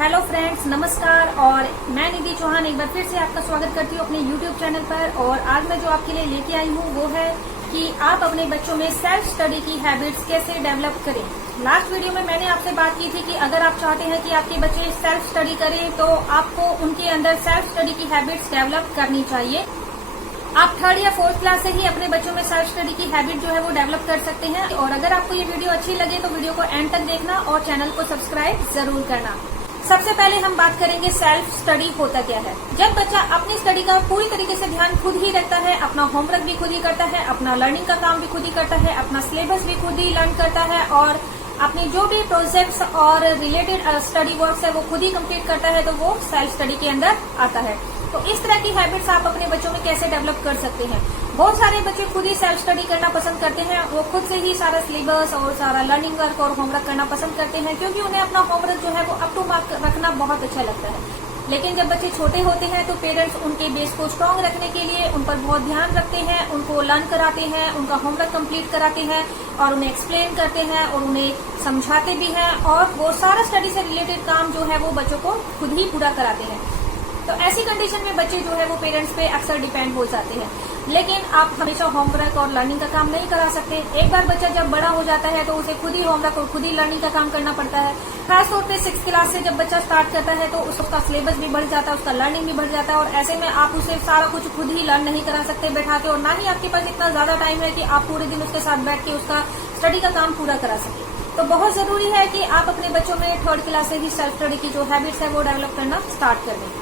Hello friends, नमस्कार। और मैं निधि चौहान एक बार फिर से आपका स्वागत करती हूँ अपने यूट्यूब चैनल पर। और आज मैं जो आपके लिए लेके आई हूँ वो है कि आप अपने बच्चों में सेल्फ स्टडी की हैबिट्स कैसे डेवलप करें। लास्ट वीडियो में मैंने आपसे बात की थी कि अगर आप चाहते हैं कि आपके बच्चे सेल्फ स्टडी करें तो आपको उनके अंदर सेल्फ स्टडी की हैबिट्स डेवलप करनी चाहिए। आप 3rd या 4th क्लास से ही अपने बच्चों में सेल्फ स्टडी की हैबिट जो है वो डेवलप कर सकते हैं। और अगर आपको ये वीडियो अच्छी लगे तो वीडियो को एंड तक देखना और चैनल को सब्सक्राइब जरूर करना। सबसे पहले हम बात करेंगे सेल्फ स्टडी होता क्या है। जब बच्चा अपनी स्टडी का पूरी तरीके से ध्यान खुद ही रखता है, अपना होमवर्क भी खुद ही करता है, अपना लर्निंग का काम भी खुद ही करता है, अपना सिलेबस भी खुद ही लर्न करता है और अपनी जो भी प्रोजेक्ट्स और रिलेटेड स्टडी वर्क्स है वो खुद ही कंप्लीट करता है, तो वो सेल्फ स्टडी के अंदर आता है। तो इस तरह की हैबिट्स आप अपने बच्चों में कैसे डेवलप कर सकते हैं। बहुत सारे बच्चे खुद ही सेल्फ स्टडी करना पसंद करते हैं। वो खुद से ही सारा सिलेबस और सारा लर्निंग वर्क और होमवर्क करना पसंद करते हैं, क्योंकि उन्हें अपना होमवर्क जो है वो अप टू मार्क रखना बहुत अच्छा लगता है। लेकिन जब बच्चे छोटे होते हैं तो पेरेंट्स उनके बेस को स्ट्रांग रखने के लिए उन पर बहुत ध्यान रखते हैं, उनको लर्न कराते हैं, उनका होमवर्क कंप्लीट कराते हैं और उन्हें एक्सप्लेन करते हैं और उन्हें समझाते भी हैं। और वो सारा स्टडी से रिलेटेड काम जो है वो बच्चों को खुद ही पूरा कराते हैं। तो ऐसी कंडीशन में बच्चे जो है वो पेरेंट्स पे अक्सर डिपेंड हो जाते हैं। लेकिन आप हमेशा होमवर्क और लर्निंग का काम नहीं करा सकते। एक बार बच्चा जब बड़ा हो जाता है तो उसे खुद ही होमवर्क और खुद ही लर्निंग का काम करना पड़ता है। खासतौर पे 6th क्लास से जब बच्चा स्टार्ट करता है तो उसका सिलेबस भी बढ़ जाता है, उसका लर्निंग भी बढ़ जाता है। और ऐसे में आप उसे सारा कुछ खुद ही लर्न नहीं करा सकते बैठा के, और ना ही आपके पास इतना ज्यादा टाइम है कि आप पूरे दिन उसके साथ बैठ के उसका स्टडी का काम पूरा करा सके। तो बहुत जरूरी है कि आप अपने बच्चों में 3rd क्लास से ही सेल्फ स्टडी की जो हैबिट्स है वो डेवलप करना स्टार्ट कर दें।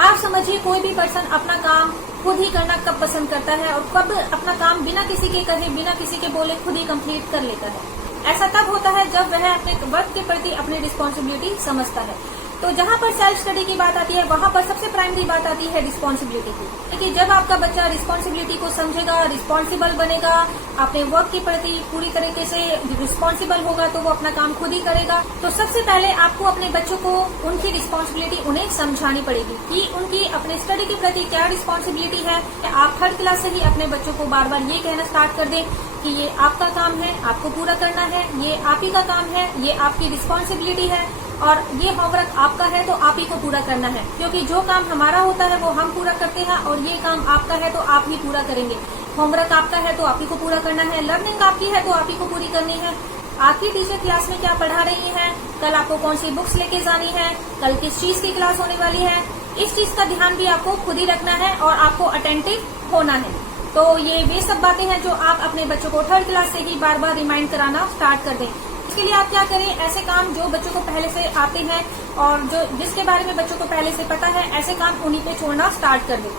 आप समझिए, कोई भी पर्सन अपना काम खुद ही करना कब पसंद करता है और कब अपना काम बिना किसी के कहे, बिना किसी के बोले खुद ही कंप्लीट कर लेता है। ऐसा तब होता है जब वह अपने वर्क के प्रति अपनी रिस्पॉन्सिबिलिटी समझता है। तो जहाँ पर सेल्फ स्टडी की बात आती है वहाँ पर सबसे प्राइमरी बात आती है रिस्पॉन्सिबिलिटी की। देखिए, जब आपका बच्चा रिस्पॉन्सिबिलिटी को समझेगा, रिस्पॉन्सिबल बनेगा, अपने वर्क के प्रति पूरी तरीके से रिस्पॉन्सिबल होगा तो वो अपना काम खुद ही करेगा। तो सबसे पहले आपको अपने बच्चों को उनकी रिस्पॉन्सिबिलिटी उन्हें समझानी पड़ेगी कि उनकी अपने स्टडी के प्रति क्या रिस्पॉन्सिबिलिटी है। आप 3rd क्लास से ही अपने बच्चों को बार बार ये कहना स्टार्ट कर दें कि ये आपका काम है, आपको पूरा करना है, ये आप ही का काम है, ये आपकी रिस्पॉन्सिबिलिटी है और ये होमवर्क आपका है तो आप ही को पूरा करना है। क्योंकि जो काम हमारा होता है वो हम पूरा करते हैं और ये काम आपका है तो आप ही पूरा करेंगे। होमवर्क आपका है तो आप ही को पूरा करना है, लर्निंग आपकी है तो आप ही को पूरी करनी है। आपकी टीचर क्लास में क्या पढ़ा रही है, कल आपको कौन सी बुक्स लेके जानी है, कल किस चीज की क्लास होने वाली है, इस चीज का ध्यान भी आपको खुद ही रखना है और आपको अटेंटिव होना है। तो ये वे सब बातें हैं जो आप अपने बच्चों को 3rd क्लास से ही बार बार रिमाइंड कराना स्टार्ट कर दें। इसके लिए आप क्या करें, ऐसे काम जो बच्चों को पहले से आते हैं और जो जिसके बारे में बच्चों को पहले से पता है, ऐसे काम उन्हीं पे छोड़ना स्टार्ट कर दें।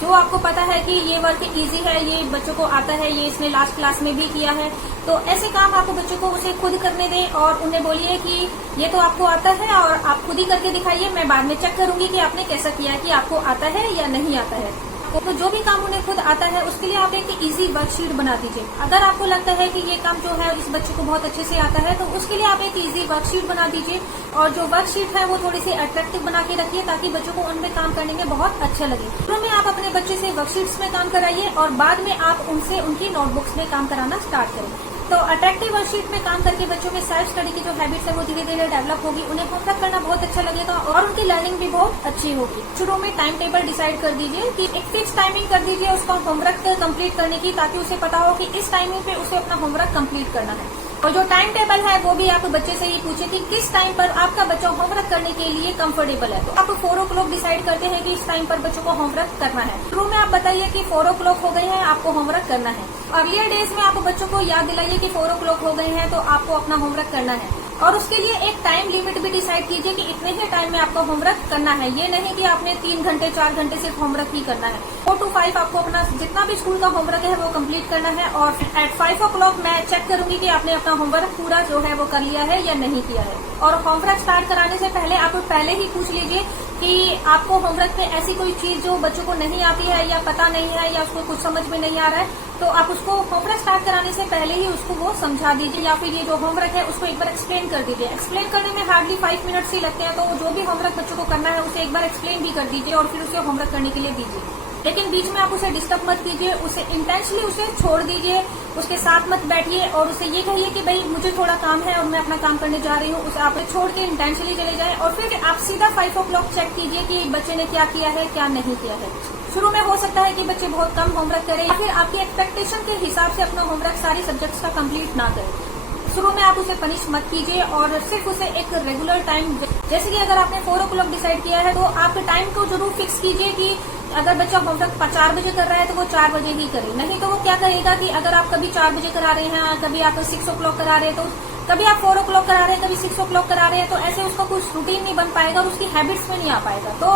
जो आपको पता है कि ये वर्क इजी है, ये बच्चों को आता है, ये इसने लास्ट क्लास में भी किया है, तो ऐसे काम आप बच्चों को उसे खुद करने दें और उन्हें बोलिए कि ये तो आपको आता है और आप खुद ही करके दिखाइए, मैं बाद में चेक करूंगी कि आपने कैसा किया, कि आपको आता है या नहीं आता है। तो जो भी काम उन्हें खुद आता है उसके लिए आप एक इजी वर्कशीट बना दीजिए। अगर आपको लगता है कि ये काम जो है इस बच्चे को बहुत अच्छे से आता है तो उसके लिए आप एक इजी वर्कशीट बना दीजिए और जो वर्कशीट है वो थोड़ी सी अट्रैक्टिव बना के रखिए ताकि बच्चों को उनमें काम करने में बहुत अच्छा लगे। शुरू में आप अपने बच्चे से वर्कशीट्स में काम कराइए और बाद में आप उनसे उनकी नोटबुक्स में काम कराना स्टार्ट करें। तो अट्रैक्टिव वर्कशीट में काम करके बच्चों में सेल्फ स्टडी की जो हैबिट्स है वो धीरे धीरे डेवलप होगी, उन्हें होमवर्क करना बहुत अच्छा लगेगा और उनकी लर्निंग भी बहुत अच्छी होगी। शुरू में टाइम टेबल डिसाइड कर दीजिए कि एक फिक्स टाइमिंग कर दीजिए उसका होमवर्क कंप्लीट करने की, ताकि उसे पता हो कि इस टाइमिंग पे उसे अपना होमवर्क कंप्लीट करना है। और जो टाइम टेबल है वो भी आप बच्चे से ही पूछे कि किस टाइम पर आपका बच्चा होमवर्क करने के लिए कंफर्टेबल है। तो आप 4 o'clock डिसाइड करते हैं कि इस टाइम पर बच्चों को होमवर्क करना है। शुरू में आप बताइए कि 4 o'clock हो गए हैं, आपको होमवर्क करना है। अर्लियर डेज में आप बच्चों को याद दिलाइए कि 4 o'clock हो गए हैं तो आपको अपना होमवर्क करना है। और उसके लिए एक टाइम लिमिट भी डिसाइड कीजिए कि इतने ही टाइम में आपको होमवर्क करना है। ये नहीं कि आपने 3 घंटे 4 घंटे सिर्फ होमवर्क ही करना है। 4 to 5 आपको अपना जितना भी स्कूल का होमवर्क है वो कंप्लीट करना है और एट 5 o'clock मैं चेक करूंगी कि आपने अपना होमवर्क पूरा जो है वो कर लिया है या नहीं किया है। और होमवर्क स्टार्ट कराने से पहले आप पहले ही पूछ लीजिए कि आपको होमवर्क में ऐसी कोई चीज जो बच्चों को नहीं आती है या पता नहीं है या उसको कुछ समझ में नहीं आ रहा है, तो आप उसको होमवर्क स्टार्ट कराने से पहले ही उसको वो समझा दीजिए या फिर ये जो होमवर्क है उसको एक बार एक्सप्लेन कर दीजिए। एक्सप्लेन करने में हार्डली 5 मिनट्स ही लगते हैं, तो जो भी होमवर्क बच्चों को करना है उसे एक बार एक्सप्लेन भी कर दीजिए और फिर उसे होमवर्क करने के लिए दीजिए। लेकिन बीच में आप उसे डिस्टर्ब मत कीजिए, उसे इंटेंशनली उसे छोड़ दीजिए, उसके साथ मत बैठिए और उसे ये कहिए कि भाई मुझे थोड़ा काम है और मैं अपना काम करने जा रही हूँ। उसे आप छोड़ के इंटेंशनली चले जाएं और फिर आप सीधा 5 o'clock चेक कीजिए कि बच्चे ने क्या किया है क्या नहीं किया है। शुरू में हो सकता है कि बच्चे बहुत कम होमवर्क करें या फिर आपकी एक्सपेक्टेशन के हिसाब से अपना होमवर्क सारी सब्जेक्ट्स का कंप्लीट ना करें। शुरू में आप उसे पनिश मत कीजिए और सिर्फ उसे एक रेगुलर टाइम, जैसे कि अगर आपने 4 o'clock डिसाइड किया है तो आप टाइम को जरूर फिक्स कीजिए कि अगर बच्चा होमवर्क 4 बजे कर रहा है तो वो 4 बजे ही करे। नहीं तो वो क्या करेगा कि अगर आप कभी 4 बजे करा रहे हैं, कभी आप 6 o'clock करा रहे हैं, तो कभी आप 4 o'clock करा रहे हैं, कभी 6 o'clock करा रहे हैं, तो ऐसे उसका कुछ रूटीन नहीं बन पाएगा और उसकी हैबिट्स में नहीं आ पाएगा। तो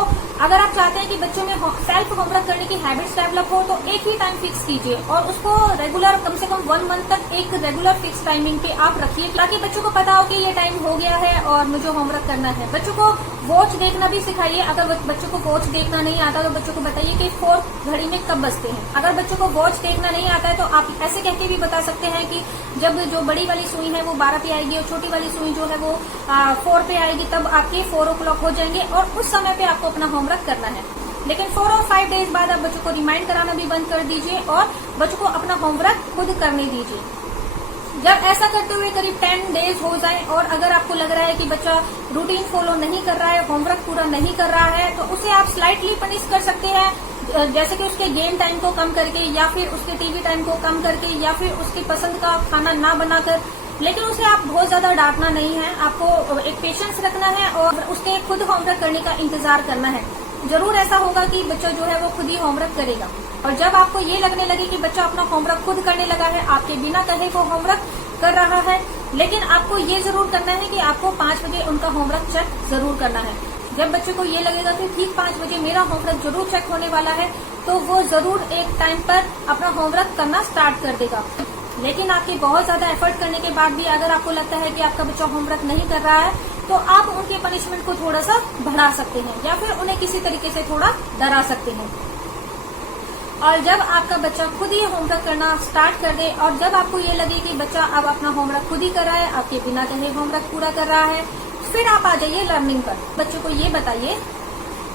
अगर आप चाहते हैं कि बच्चों में सेल्फ होमवर्क करने की हैबिट्स डेवलप हो तो एक ही टाइम फिक्स कीजिए और उसको रेगुलर कम से कम 1 month तक एक रेगुलर फिक्स टाइमिंग पे आप रखिए, ताकि बच्चों को पता हो कि ये टाइम हो गया है और मुझे होमवर्क करना है। बच्चों को वॉच देखना भी सिखाइए। अगर बच्चों को वॉच देखना नहीं आता तो बच्चों को बताइए कि 4 घड़ी में कब बजते हैं। अगर बच्चों को वॉच देखना नहीं आता है तो आप ऐसे कह के भी बता सकते हैं कि जब जो बड़ी वाली सुई है वो 12 पे आएगी और छोटी वाली सुई जो है वो 4 पे आएगी, तब आपके 4 o'clock हो जाएंगे और उस समय पे आपको अपना होमवर्क करना है। लेकिन 4 और 5 डेज बाद आप बच्चों को रिमाइंड कराना भी बंद कर दीजिए और बच्चों को अपना होमवर्क खुद करने दीजिए। जब ऐसा करते हुए करीब 10 डेज हो जाए और अगर आपको लग रहा है कि बच्चा रूटीन फॉलो नहीं कर रहा है, होमवर्क पूरा नहीं कर रहा है, तो उसे आप स्लाइटली पनिश कर सकते हैं, जैसे कि उसके गेम टाइम को कम करके या फिर उसके टीवी टाइम को कम करके या फिर उसकी पसंद का खाना ना बनाकर। लेकिन उसे आप बहुत ज्यादा डांटना नहीं है, आपको एक पेशेंस रखना है और उसके खुद होमवर्क करने का इंतजार करना है। जरूर ऐसा होगा कि बच्चा जो है वो खुद ही होमवर्क करेगा और जब आपको ये लगने लगे कि बच्चा अपना होमवर्क खुद करने लगा है, आपके बिना कहे वो होमवर्क कर रहा है, लेकिन आपको ये जरूर करना है कि आपको 5 बजे उनका होमवर्क चेक जरूर करना है। जब बच्चे को ये लगेगा कि ठीक 5 बजे मेरा होमवर्क जरूर चेक होने वाला है, तो वो जरूर एक टाइम पर अपना होमवर्क करना स्टार्ट कर देगा। लेकिन आपके बहुत ज्यादा एफर्ट करने के बाद भी अगर आपको लगता है कि आपका बच्चा होमवर्क नहीं कर रहा है, तो आप उनके पनिशमेंट को थोड़ा सा बढ़ा सकते हैं या फिर उन्हें किसी तरीके से थोड़ा डरा सकते हैं। और जब आपका बच्चा खुद ही होमवर्क करना स्टार्ट कर दे और जब आपको ये लगे कि बच्चा अब अपना होमवर्क खुद ही कर रहा है, आपके बिना कहे होमवर्क पूरा कर रहा है, फिर आप आ जाइए लर्निंग पर। बच्चों को ये बताइए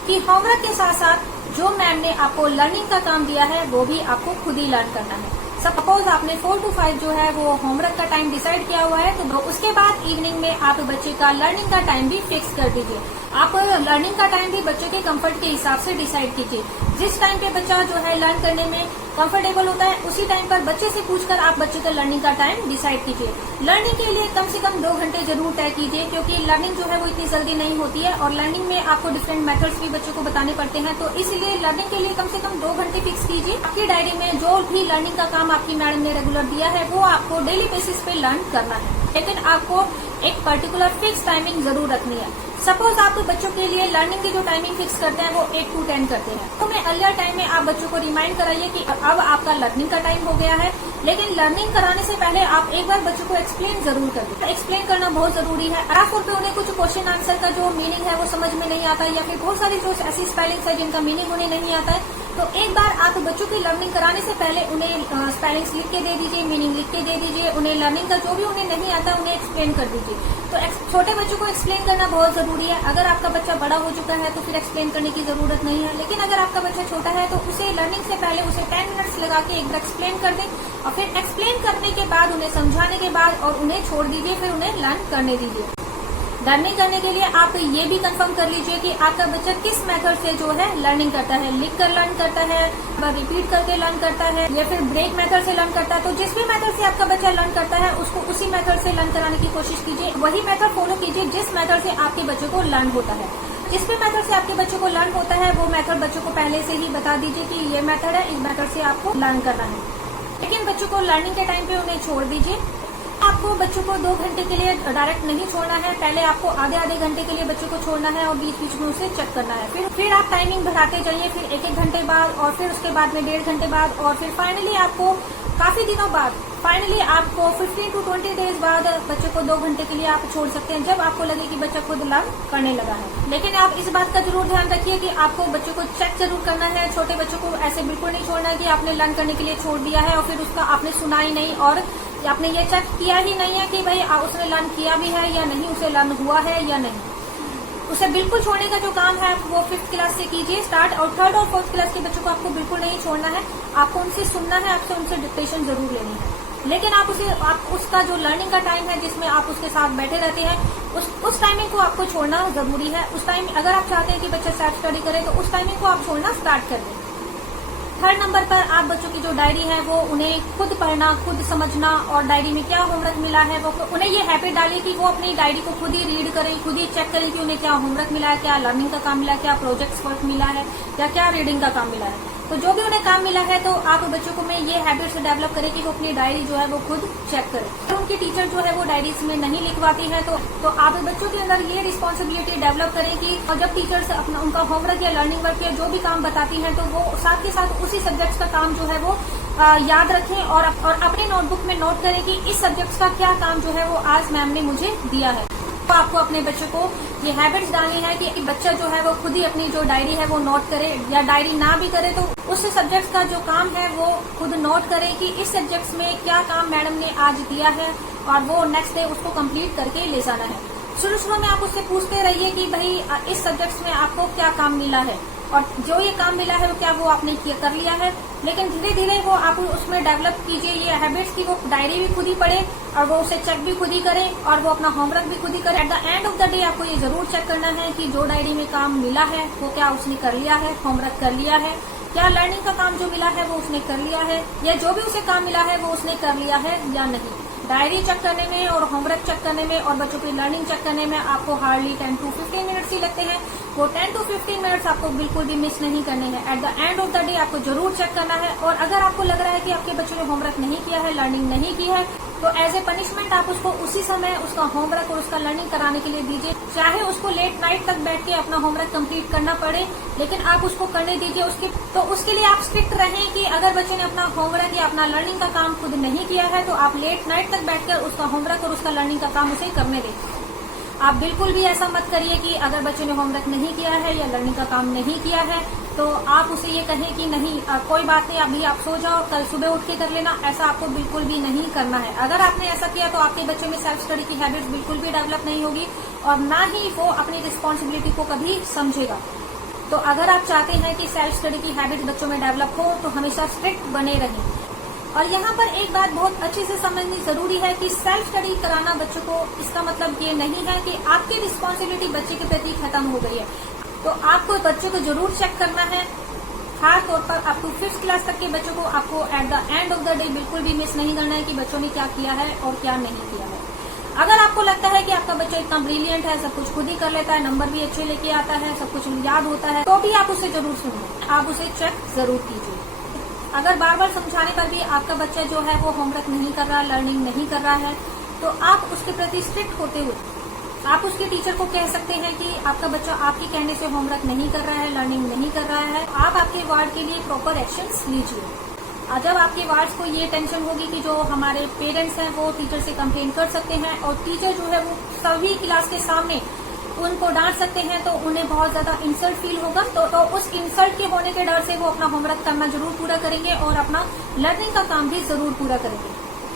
कि होमवर्क के साथ साथ जो मैम ने आपको लर्निंग का काम दिया है वो भी आपको खुद ही लर्न करना है। सपोज आपने 4 to 5 जो है वो होमवर्क का टाइम डिसाइड किया हुआ है, तो उसके बाद इवनिंग में आप बच्चे का लर्निंग का टाइम भी फिक्स कर दीजिए। आप लर्निंग का टाइम भी बच्चे के कंफर्ट के हिसाब से डिसाइड कीजिए। जिस टाइम पे बच्चा जो है लर्न करने में कंफर्टेबल होता है, उसी टाइम पर बच्चे से पूछकर आप बच्चे का लर्निंग का टाइम डिसाइड कीजिए। लर्निंग के लिए कम से कम 2 घंटे जरूर तय कीजिए, क्योंकि लर्निंग जो है वो इतनी जल्दी नहीं होती है और लर्निंग में आपको डिफरेंट मेथड्स भी बच्चों को बताने पड़ते हैं। तो इसलिए लर्निंग के लिए कम से कम 2 घंटे फिक्स कीजिए। आपकी डायरी में जो भी लर्निंग का काम आपकी मैडम ने रेगुलर दिया है वो आपको डेली बेसिस पे लर्न करना है, लेकिन आपको एक पर्टिकुलर फिक्स टाइमिंग जरूर रखनी है। सपोज आप बच्चों के लिए लर्निंग की जो टाइमिंग फिक्स करते हैं वो 8 to 10 करते हैं, तो मैं अर्लियर टाइम में आप बच्चों को रिमाइंड कराइए कि अब आपका लर्निंग का टाइम हो गया है। लेकिन लर्निंग कराने से पहले आप एक बार बच्चों को एक्सप्लेन जरूर कर दें। एक्सप्लेन करना बहुत जरूरी है। खासतौर पे उन्हें कुछ क्वेश्चन आंसर का जो मीनिंग है वो समझ में नहीं आता है या फिर बहुत सारी जो ऐसी स्पेलिंग्स है जिनका मीनिंग उन्हें नहीं आता है, तो एक बार आप बच्चों की लर्निंग कराने से पहले उन्हें स्पेलिंग्स लिख के दे दीजिए, मीनिंग लिख के दे दीजिए। उन्हें लर्निंग का जो भी उन्हें नहीं आता उन्हें एक्सप्लेन कर दीजिए। तो छोटे बच्चों को एक्सप्लेन करना बहुत जरूरी है। अगर आपका बच्चा बड़ा हो चुका है तो फिर एक्सप्लेन करने की जरूरत नहीं है, लेकिन अगर आपका बच्चा छोटा है तो उसे लर्निंग से पहले उसे 10 मिनट्स लगा के एक बार एक्सप्लेन कर दें और फिर एक्सप्लेन करने के बाद उन्हें समझाने के बाद और उन्हें छोड़ दीजिए, फिर उन्हें लर्न करने दीजिए। लर्निंग करने के लिए आप ये भी कंफर्म कर लीजिए कि आपका बच्चा किस मेथड से जो है लर्निंग करता है। लिख कर लर्न करता है, रिपीट करके लर्न करता है या फिर ब्रेक मेथड से लर्न करता है। तो जिस भी मेथड से आपका बच्चा लर्न करता है उसको उसी मेथड से लर्न कराने की कोशिश कीजिए। वही मेथड फॉलो कीजिए जिस मेथड से आपके बच्चे को लर्न होता है। जिस भी मेथड से आपके बच्चों को लर्न होता है वो मेथड बच्चों को पहले से ही बता दीजिए कि ये मेथड है, इस मेथड से आपको लर्न करना है। लेकिन बच्चों को लर्निंग के टाइम पे उन्हें छोड़ दीजिए। आपको बच्चों को 2 घंटे के लिए डायरेक्ट नहीं छोड़ना है, पहले आपको आधे घंटे के लिए बच्चों को छोड़ना है और बीच बीच में उसे चेक करना है। फिर आप टाइमिंग बढ़ाते जाइए, फिर 1-1 घंटे बाद और फिर उसके बाद में 1.5 घंटे बाद और फिर फाइनली आपको काफी दिनों बाद आपको 15 to 20 डेज बाद बच्चे को 2 घंटे के लिए आप छोड़ सकते हैं, जब आपको लगे कि बच्चा खुद लर्न करने लगा है। लेकिन आप इस बात का जरूर ध्यान रखिए कि आपको बच्चों को चेक जरूर करना है। छोटे बच्चों को ऐसे बिल्कुल नहीं छोड़ना है कि आपने लर्न करने के लिए छोड़ दिया है और फिर उसका आपने सुना ही नहीं और आपने ये चेक किया ही नहीं है कि भाई उसने लर्न किया भी है या नहीं, उसे लर्न हुआ है या नहीं। उसे बिल्कुल छोड़ने का जो काम है वो 5th क्लास से कीजिए स्टार्ट, और 3rd और 4th क्लास के बच्चों को आपको बिल्कुल नहीं छोड़ना है। आपको उनसे सुनना है, आपसे उनसे डिक्टेशन जरूर लेनी है, लेकिन आप उसका जो लर्निंग का टाइम है जिसमें आप उसके साथ बैठे रहते हैं उस टाइमिंग को आपको छोड़ना जरूरी है। उस टाइम अगर आप चाहते हैं कि बच्चा सेल्फ स्टडी करे तो उस टाइमिंग को आप छोड़ना स्टार्ट कर दें। 3rd नंबर पर आप बच्चों की जो डायरी है वो उन्हें खुद पढ़ना, खुद समझना, और डायरी में क्या होमवर्क मिला है वो उन्हें ये हैबिट डालिए कि वो अपनी डायरी को खुद ही रीड करें, खुद ही चेक करें कि उन्हें क्या होमवर्क मिला है, क्या लर्निंग का काम मिला है, क्या प्रोजेक्ट्स वर्क मिला है, या क्या रीडिंग का काम मिला है। तो जो भी उन्हें काम मिला है तो आप बच्चों को में ये हैबिट्स डेवलप करें कि वो अपनी डायरी जो है वो खुद चेक करें। तो उनकी टीचर जो है वो डायरीज में नहीं लिखवाती है तो आप बच्चों के अंदर ये रिस्पॉन्सिबिलिटी डेवलप करें कि और जब टीचर्स अपना उनका होमवर्क या लर्निंग वर्क या जो भी काम बताती है तो वो साथ के साथ उसी सब्जेक्ट्स का काम जो है वो याद रखें और अपने नोटबुक में नोट करें कि इस सब्जेक्ट्स का क्या काम जो है वो आज मैम ने मुझे दिया है। तो आपको अपने बच्चों को ये हैबिट्स डालनी है कि बच्चा जो है वो खुद ही अपनी जो डायरी है वो नोट करे, या डायरी ना भी करे तो उस सब्जेक्ट का जो काम है वो खुद नोट करे कि इस सब्जेक्ट्स में क्या काम मैडम ने आज दिया है, और वो नेक्स्ट डे उसको कंप्लीट करके ले जाना है। शुरू में आप उससे पूछते रहिए कि भाई इस सब्जेक्ट्स में आपको क्या काम मिला है, और जो ये काम मिला है वो क्या वो आपने कर लिया है। लेकिन धीरे धीरे वो आप उसमें डेवलप कीजिए ये हैबिट्स की वो डायरी भी खुद ही पढ़े और वो उसे चेक भी खुद ही करे और वो अपना होमवर्क भी खुद ही करे। At the end of the day आपको ये जरूर चेक करना है कि जो डायरी में काम मिला है वो क्या उसने कर लिया है, होमवर्क कर लिया है, क्या लर्निंग का काम जो मिला है वो उसने कर लिया है, या जो भी उसे काम मिला है वो उसने कर लिया है या नहीं। डायरी चेक करने में और होमवर्क चेक करने में और बच्चों की लर्निंग चेक करने में आपको हार्डली 10 to 15 मिनट्स ही लगते हैं। वो 10 to 15 मिनट्स आपको बिल्कुल भी मिस नहीं करने हैं। At the end of the day आपको जरूर चेक करना है, और अगर आपको लग रहा है कि आपके बच्चों ने होमवर्क नहीं किया है, लर्निंग नहीं की है, तो एज ए पनिशमेंट आप उसको उसी समय उसका होमवर्क और उसका लर्निंग कराने के लिए दीजिए। चाहे उसको लेट नाइट तक बैठ के अपना होमवर्क कंप्लीट करना पड़े, लेकिन आप उसको करने दीजिए। उसके लिए आप स्ट्रिक्ट रहें कि अगर बच्चे ने अपना होमवर्क या अपना लर्निंग का काम खुद नहीं किया है तो आप लेट नाइट तक बैठकर उसका होमवर्क और उसका लर्निंग का काम उसे करने दें। आप बिल्कुल भी ऐसा मत करिए कि अगर बच्चे ने होमवर्क नहीं किया है या लर्निंग का काम नहीं किया है तो आप उसे ये कहें कि नहीं कोई बात नहीं, अभी आप सो जाओ, कल सुबह उठ के कर लेना। ऐसा आपको बिल्कुल भी नहीं करना है। अगर आपने ऐसा किया तो आपके बच्चे में सेल्फ स्टडी की हैबिट्स बिल्कुल भी डेवलप नहीं होगी और ना ही वो अपनी रिस्पॉन्सिबिलिटी को कभी समझेगा। तो अगर आप चाहते हैं कि सेल्फ स्टडी की हैबिट्स बच्चों में डेवलप हो तो हमेशा स्ट्रिक्ट बने रहें। और यहाँ पर एक बात बहुत अच्छे से समझनी जरूरी है कि सेल्फ स्टडी कराना बच्चों को, इसका मतलब ये नहीं है कि आपकी रिस्पॉन्सिबिलिटी बच्चे के प्रति खत्म हो गई है। तो आपको बच्चों को जरूर चेक करना है, खास तौर पर अप टू 5th क्लास तक के बच्चों को आपको at the end of the day बिल्कुल भी मिस नहीं करना है कि बच्चों ने क्या किया है और क्या नहीं किया है। अगर आपको लगता है कि आपका बच्चा इतना ब्रिलियंट है, सब कुछ खुद ही कर लेता है, नंबर भी अच्छे लेके आता है, सब कुछ याद होता है, तो भी आप उसे जरूर सुनिए, आप उसे चेक जरूर कीजिए। अगर बार बार समझाने पर भी आपका बच्चा जो है वो होमवर्क नहीं कर रहा, लर्निंग नहीं कर रहा है, तो आप उसके प्रति स्ट्रिक्ट होते हुए आप उसके टीचर को कह सकते हैं कि आपका बच्चा आपके कहने से होमवर्क नहीं कर रहा है, लर्निंग नहीं कर रहा है, आप आपके वार्ड के लिए प्रॉपर एक्शंस लीजिए। जब आपके वार्ड्स को ये टेंशन होगी कि जो हमारे पेरेंट्स हैं वो टीचर से कंप्लेन कर सकते हैं और टीचर जो है वो सभी क्लास के सामने उनको डांट सकते हैं, तो उन्हें बहुत ज्यादा इंसल्ट फील होगा। तो उस इंसल्ट के होने के डर से वो अपना होमवर्क करना जरूर पूरा करेंगे और अपना लर्निंग का काम भी जरूर पूरा करेंगे।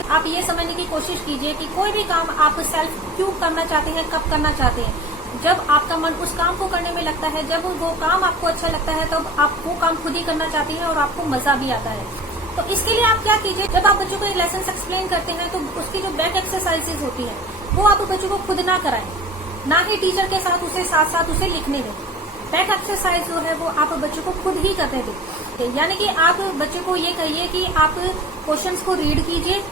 आप ये समझने की कोशिश कीजिए कि कोई भी काम आप सेल्फ क्यों करना चाहते हैं, कब करना चाहते हैं। जब आपका मन उस काम को करने में लगता है, जब वो काम आपको अच्छा लगता है, तब आप वो काम खुद ही करना चाहते हैं और आपको मजा भी आता है। तो इसके लिए आप क्या कीजिए, जब आप बच्चों को एक लेसन एक्सप्लेन करते हैं तो उसकी जो बैक एक्सरसाइजेज होती है वो आप बच्चों को खुद ना कराएं, ना ही टीचर के साथ उसे लिखने दें। बैक एक्सरसाइज जो है वो आप बच्चों को खुद ही करने दें। यानी कि आप बच्चों को ये कहिए कि आप क्वेश्चंस को रीड कीजिए,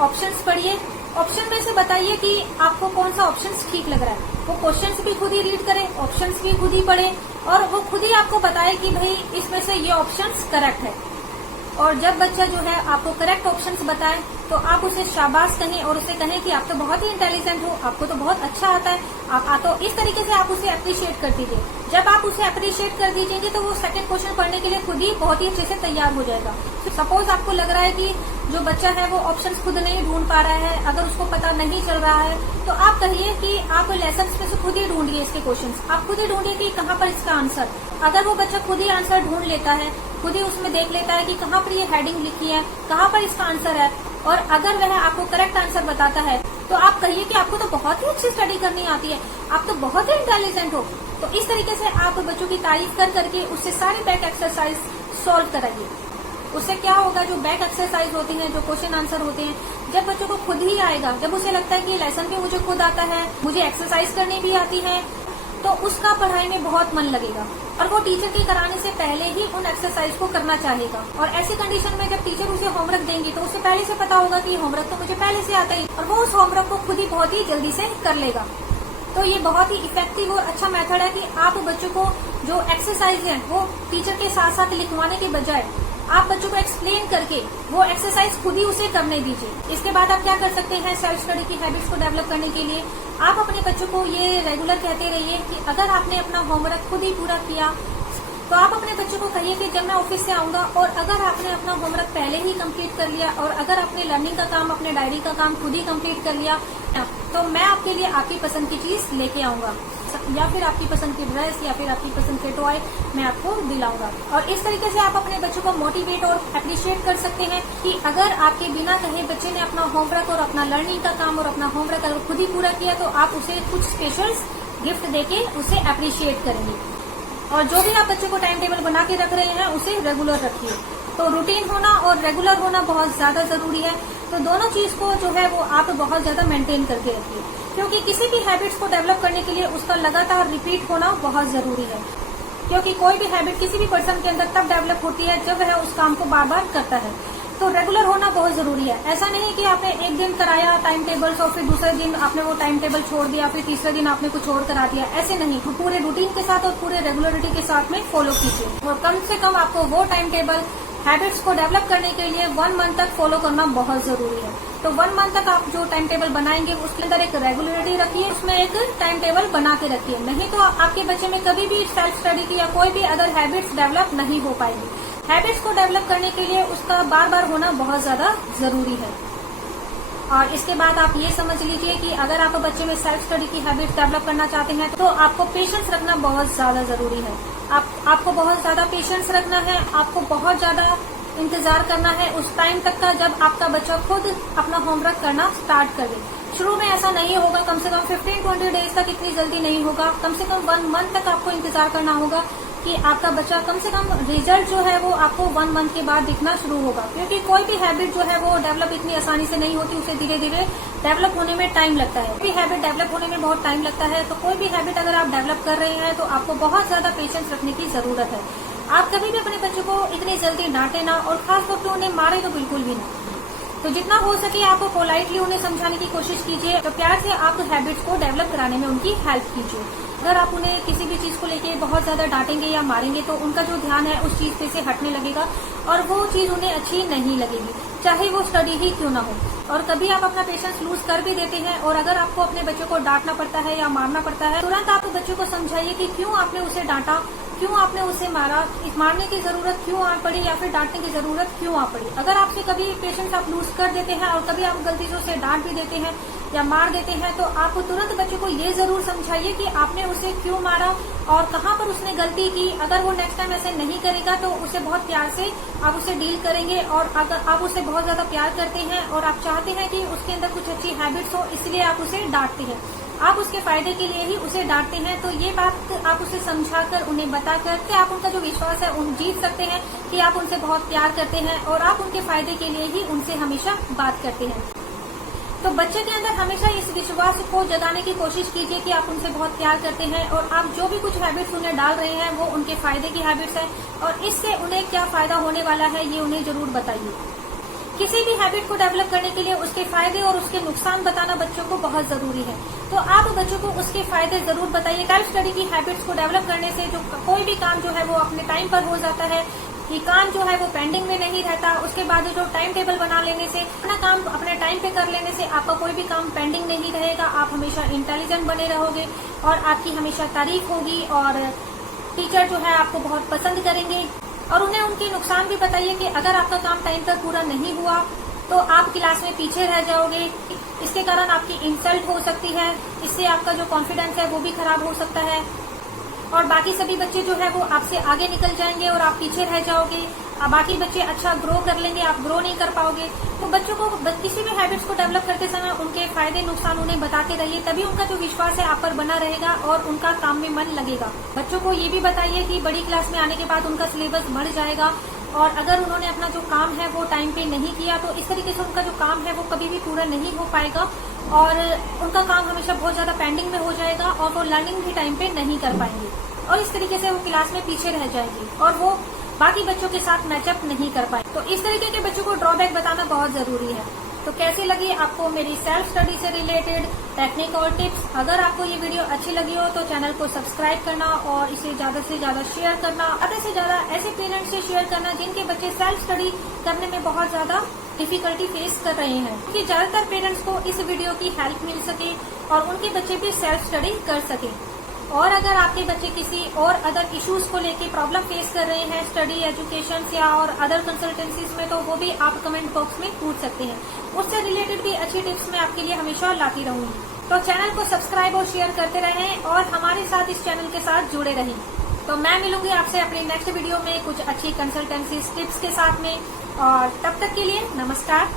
ऑप्शंस पढ़िए, ऑप्शन में से बताइए कि आपको कौन सा ऑप्शंस ठीक लग रहा है। वो क्वेश्चंस भी खुद ही रीड करें, ऑप्शंस भी खुद ही पढ़े और वो खुद ही आपको बताए कि भाई इसमें से ये ऑप्शंस करेक्ट है। और जब बच्चा जो है आपको करेक्ट ऑप्शंस बताए तो आप उसे शाबाश कहें और उसे कहें कि आप तो बहुत ही इंटेलिजेंट हो, आपको तो बहुत अच्छा आता है। तो इस तरीके से आप उसे अप्रिशिएट कर दीजिए। जब आप उसे अप्रिशिएट कर दीजिएंगे तो वो सेकंड क्वेश्चन पढ़ने के लिए खुद ही बहुत ही अच्छे से तैयार हो जाएगा। सपोज आपको लग रहा है कि जो बच्चा है वो ऑप्शंस खुद नहीं ढूंढ पा रहा है, अगर उसको पता नहीं चल रहा है तो आप कहिए कि आप लेसन में से खुद ही ढूंढिए इसके क्वेश्चंस, आप खुद ही ढूंढिए कि कहाँ पर इसका आंसर। अगर वो बच्चा खुद ही आंसर ढूंढ लेता है, खुद ही उसमें देख लेता है कि कहाँ पर ये हेडिंग लिखी है, कहाँ पर इसका आंसर है, और अगर वह आपको करेक्ट आंसर बताता है तो आप कहिए कि आपको तो बहुत ही अच्छी स्टडी करनी आती है, आप तो बहुत ही इंटेलिजेंट हो। तो इस तरीके से आप बच्चों की तारीफ कर करके उससे सारे बैक एक्सरसाइज सॉल्व कराइए। उससे क्या होगा, जो बैक एक्सरसाइज होती हैं, जो क्वेश्चन आंसर होते हैं, जब बच्चों को खुद ही आएगा, जब उसे लगता है कि लेसन भी मुझे खुद आता है, मुझे एक्सरसाइज करनी भी आती है, तो उसका पढ़ाई में बहुत मन लगेगा और वो टीचर के कराने से पहले ही उन एक्सरसाइज को करना चाहेगा। और ऐसी कंडीशन में जब टीचर उसे होमवर्क देंगी तो उसे पहले से पता होगा कि होमवर्क तो मुझे पहले से आता ही, और वो उस होमवर्क को खुद ही बहुत ही जल्दी से कर लेगा। तो ये बहुत ही इफेक्टिव और अच्छा मेथड है कि आप बच्चों को जो एक्सरसाइज है वो टीचर के साथ साथ लिखवाने के बजाय आप बच्चों को एक्सप्लेन करके वो एक्सरसाइज खुद ही उसे करने दीजिए। इसके बाद आप क्या कर सकते हैं, सेल्फ स्टडी की हैबिट्स को डेवलप करने के लिए आप अपने बच्चों को ये रेगुलर कहते रहिए कि अगर आपने अपना होमवर्क खुद ही पूरा किया तो आप अपने बच्चों को कहिए कि जब मैं ऑफिस से आऊंगा और अगर आपने अपना होमवर्क पहले ही कंप्लीट कर लिया और अगर आपने लर्निंग का काम, अपने डायरी का काम खुद ही कंप्लीट कर लिया, तो मैं आपके लिए आपकी पसंद की चीज लेके आऊंगा, या फिर आपकी पसंद की ड्रेस या फिर आपकी पसंद के टॉय मैं आपको दिलाऊंगा। और इस तरीके से आप अपने बच्चों को मोटिवेट और अप्रिशिएट कर सकते हैं कि अगर आपके बिना कहे बच्चे ने अपना होमवर्क और अपना लर्निंग का काम और अपना होमवर्क अगर खुद ही पूरा किया तो आप उसे कुछ स्पेशल गिफ्ट देके उसे अप्रिशिएट करेंगे। और जो भी आप बच्चे को टाइम टेबल बना के रख रहे हैं उसे रेगुलर रखिए। तो रूटीन होना और रेगुलर होना बहुत ज्यादा जरूरी है। तो दोनों चीज को जो है वो आप बहुत ज्यादा मेंटेन करके रखिए, क्योंकि किसी भी हैबिट्स को डेवलप करने के लिए उसका लगातार रिपीट होना बहुत जरूरी है। क्योंकि कोई भी हैबिट किसी भी पर्सन के अंदर तब डेवलप होती है जब वह उस काम को बार बार करता है। तो रेगुलर होना बहुत जरूरी है। ऐसा नहीं कि आपने एक दिन कराया टाइम टेबल और फिर दूसरे दिन आपने वो टाइम टेबल छोड़ दिया, फिर तीसरे दिन आपने कुछ और करा दिया, ऐसे नहीं। तो पूरे रूटीन के साथ और पूरे रेगुलरिटी के साथ में फॉलो कीजिए। और कम से कम आपको वो टाइम टेबल हैबिट्स को डेवलप करने के लिए 1 मंथ तक फॉलो करना बहुत जरूरी है। तो 1 मंथ तक आप जो टाइम टेबल बनाएंगे उसके अंदर एक रेगुलरिटी रखिए, उसमें एक टाइम टेबल बना के रखिए। नहीं तो आपके बच्चे में कभी भी सेल्फ स्टडी की या कोई भी अदर हैबिट्स डेवलप नहीं हो पाएगी। हैबिट्स को डेवलप करने के लिए उसका बार बार होना बहुत ज्यादा जरूरी है। और इसके बाद आप ये समझ लीजिए कि अगर आप बच्चे में सेल्फ स्टडी की हैबिट्स डेवलप करना चाहते हैं तो आपको पेशेंस रखना बहुत ज्यादा जरूरी है। आपको बहुत ज्यादा पेशेंस रखना है, आपको बहुत ज्यादा इंतजार करना है उस टाइम तक का जब आपका बच्चा खुद अपना होमवर्क करना स्टार्ट कर दे। शुरू में ऐसा नहीं होगा, कम से कम 15-20 डेज तक इतनी जल्दी नहीं होगा, कम से कम 1 मंथ तक आपको इंतजार करना होगा कि आपका बच्चा कम से कम रिजल्ट जो है वो आपको 1 मंथ के बाद दिखना शुरू होगा। क्योंकि कोई भी हैबिट जो है वो डेवलप इतनी आसानी से नहीं होती, उसे धीरे धीरे डेवलप होने में टाइम लगता है। कोई हैबिट डेवलप होने में बहुत टाइम लगता है। तो कोई भी हैबिट अगर आप डेवलप कर रहे हैं तो आपको बहुत ज्यादा पेशेंस रखने की जरूरत है। आप कभी भी अपने बच्चों को इतनी जल्दी डांटे ना, और खासतौर पर उन्हें मारे तो बिल्कुल भी ना। तो जितना हो सके आप पोलाइटली उन्हें समझाने की कोशिश कीजिए। तो प्यार से आप हैबिट्स को डेवलप कराने में उनकी हेल्प कीजिए। अगर आप उन्हें किसी भी चीज को लेके बहुत ज्यादा डांटेंगे या मारेंगे तो उनका जो ध्यान है उस चीज पे से हटने लगेगा और वो चीज उन्हें अच्छी नहीं लगेगी, चाहे वो स्टडी ही क्यों ना हो। और कभी आप अपना पेशेंस लूज कर भी देते हैं और अगर आपको अपने बच्चों को डांटना पड़ता है या मारना पड़ता है, तुरंत आप बच्चों को समझाइए कि क्यों आपने उसे डांटा, क्यों आपने उसे मारा, मारने की जरूरत क्यों आ पड़ी या फिर डांटने की जरूरत क्यों आ पड़ी। अगर आपसे कभी पेशेंस आप लूज कर देते हैं और कभी आप गलती से उसे डांट भी देते हैं या मार देते हैं तो आप तुरंत बच्चे को ये जरूर समझाइए कि आपने उसे क्यों मारा और कहाँ पर उसने गलती की। अगर वो नेक्स्ट टाइम ऐसे नहीं करेगा तो उसे बहुत प्यार से आप उसे डील करेंगे। और अगर आप उसे बहुत ज्यादा प्यार करते हैं और आप चाहते हैं कि उसके अंदर कुछ अच्छी हैबिट्स हो, इसलिए आप उसे डांटते हैं, आप उसके फायदे के लिए ही उसे डांटते हैं। तो ये बात आप उसे समझाकर उन्हें बताकर के आप उनका जो विश्वास है उन जीत सकते हैं कि आप उनसे बहुत प्यार करते हैं और आप उनके फायदे के लिए ही उनसे हमेशा बात करते हैं। तो बच्चे के अंदर हमेशा इस विश्वास को जगाने की कोशिश कीजिए कि आप उनसे बहुत प्यार करते हैं और आप जो भी कुछ हैबिट्स उन्हें डाल रहे हैं वो उनके फायदे की हैबिट्स है और इससे उन्हें क्या फायदा होने वाला है ये उन्हें जरूर बताइए। किसी भी हैबिट को डेवलप करने के लिए उसके फायदे और उसके नुकसान बताना बच्चों को बहुत जरूरी है। तो आप बच्चों को उसके फायदे जरूर बताइए। सेल्फ स्टडी की हैबिट्स को डेवलप करने से जो कोई भी काम जो है वो अपने टाइम पर हो जाता है, ये काम जो है वो पेंडिंग में नहीं रहता। उसके बाद जो टाइम टेबल बना लेने से, अपना काम अपने टाइम पे कर लेने से आपका कोई भी काम पेंडिंग नहीं रहेगा। आप हमेशा इंटेलिजेंट बने रहोगे और आपकी हमेशा तारीफ होगी और टीचर जो है आपको बहुत पसंद करेंगे। और उन्हें उनके नुकसान भी बताइए कि अगर आपका काम टाइम पर पूरा नहीं हुआ तो आप क्लास में पीछे रह जाओगे, इसके कारण आपकी इंसल्ट हो सकती है, इससे आपका जो कॉन्फिडेंस है वो भी खराब हो सकता है और बाकी सभी बच्चे जो है वो आपसे आगे निकल जाएंगे और आप पीछे रह जाओगे। बाकी बच्चे अच्छा ग्रो कर लेंगे, आप ग्रो नहीं कर पाओगे। तो बच्चों को किसी भी हैबिट्स को डेवलप करते समय उनके फायदे नुकसान उन्हें बताते रहिए, तभी उनका जो विश्वास है आप पर बना रहेगा और उनका काम में मन लगेगा। बच्चों को ये भी बताइए कि बड़ी क्लास में आने के बाद उनका सिलेबस बढ़ जाएगा और अगर उन्होंने अपना जो काम है वो टाइम पे नहीं किया तो इस तरीके से उनका जो काम है वो कभी भी पूरा नहीं हो पाएगा और उनका काम हमेशा बहुत ज्यादा पेंडिंग में हो जाएगा और वो लर्निंग भी टाइम पे नहीं कर पाएंगे और इस तरीके से वो क्लास में पीछे रह जाएंगे और वो बाकी बच्चों के साथ मैचअप नहीं कर पाए। तो इस तरीके के बच्चों को ड्रॉबैक बताना बहुत जरूरी है। तो कैसी लगी आपको मेरी सेल्फ स्टडी से रिलेटेड टेक्निक और टिप्स? अगर आपको ये वीडियो अच्छी लगी हो तो चैनल को सब्सक्राइब करना और इसे ज्यादा से ज्यादा शेयर करना, ज्यादा से ज्यादा ऐसे पेरेंट्स से शेयर करना जिनके बच्चे सेल्फ स्टडी करने में बहुत ज्यादा डिफिकल्टी फेस कर रहे हैं, क्योंकि ज्यादातर पेरेंट्स को इस वीडियो की हेल्प मिल सके और उनके बच्चे भी सेल्फ स्टडी कर सके। और अगर आपके बच्चे किसी और अदर इश्यूज को लेके प्रॉब्लम फेस कर रहे हैं स्टडी, एजुकेशन या और अदर कंसल्टेंसीज में, तो वो भी आप कमेंट बॉक्स में पूछ सकते हैं। उससे रिलेटेड भी अच्छी टिप्स मैं आपके लिए हमेशा लाती रहूंगी। तो चैनल को सब्सक्राइब और शेयर करते रहें और हमारे साथ इस चैनल के साथ जुड़े रहें। तो मैं मिलूंगी आपसे अपनी नेक्स्ट वीडियो में कुछ अच्छी कंसल्टेंसी टिप्स के साथ में, और तब तक के लिए नमस्कार।